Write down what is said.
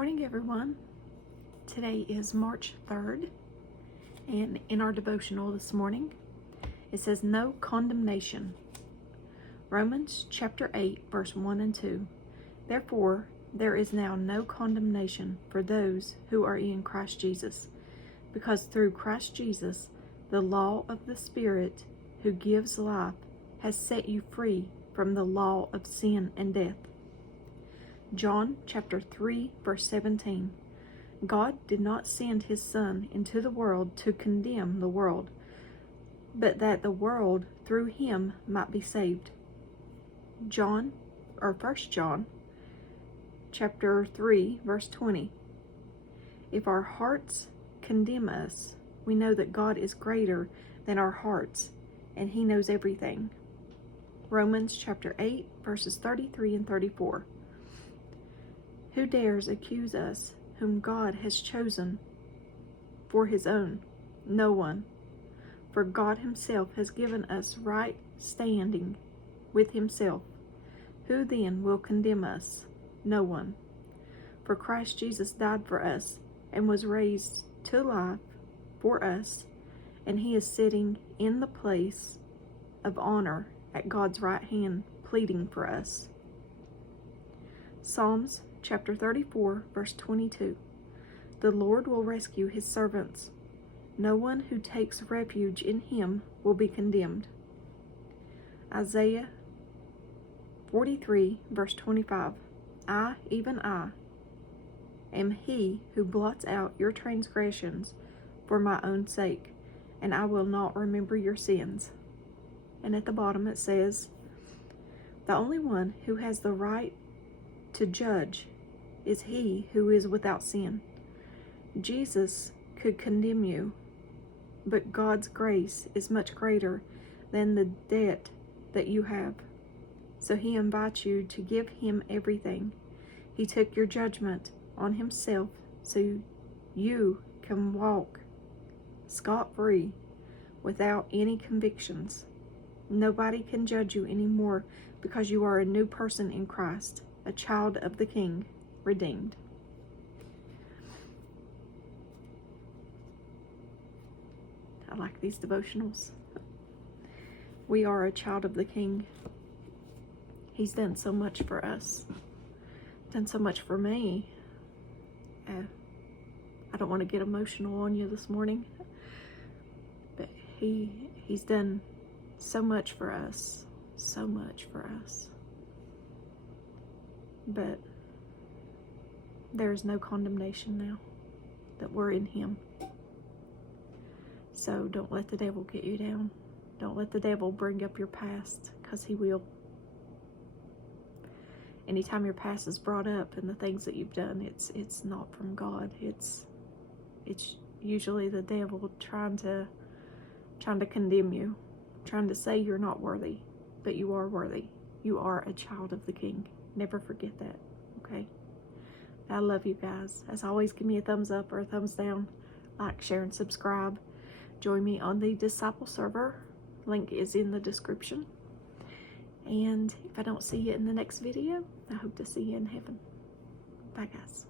morning, everyone. Today is March 3rd, and in our devotional this morning, it says, no condemnation. Romans chapter 8, verse 1 and 2. Therefore, there is now no condemnation for those who are in Christ Jesus, because through Christ Jesus, the law of the Spirit who gives life has set you free from the law of sin and death. John chapter 3, verse 17. God did not send his Son into the world to condemn the world, but that the world through him might be saved. 1 John chapter 3, verse 20. If our hearts condemn us, we know that God is greater than our hearts, and he knows everything. Romans chapter 8, verses 33 and 34. Who dares accuse us whom God has chosen for his own? No one. For God himself has given us right standing with himself. Who then will condemn us? No one. For Christ Jesus died for us and was raised to life for us, and he is sitting in the place of honor at God's right hand, pleading for us. Psalms chapter 34, verse 22. The Lord will rescue his servants. No one who takes refuge in him will be condemned. Isaiah 43, verse 25. I, even I, am he who blots out your transgressions for my own sake, and I will not remember your sins. And at the bottom it says, the only one who has the right to judge is he who is without sin. Jesus could condemn you, but God's grace is much greater than the debt that you have. So he invites you to give him everything. He took your judgment on himself so you can walk scot-free without any convictions. Nobody can judge you anymore because you are a new person in Christ, a child of the King, redeemed. I like these devotionals. We are a child of the King. He's done so much for us, done so much for me. I don't want to get emotional on you this morning, but he's done so much for us, so much for us. But there is no condemnation now that we're in him. So don't let the devil get you down. Don't let the devil bring up your past, because he will. Anytime your past is brought up and the things that you've done, it's not from God. It's usually the devil trying to condemn you, trying to say you're not worthy, but you are worthy. You are a child of the King. Never forget that, okay? I love you guys. As always, give me a thumbs up or a thumbs down. Like, share, and subscribe. Join me on the Disciple server. Link is in the description. And if I don't see you in the next video, I hope to see you in heaven. Bye, guys.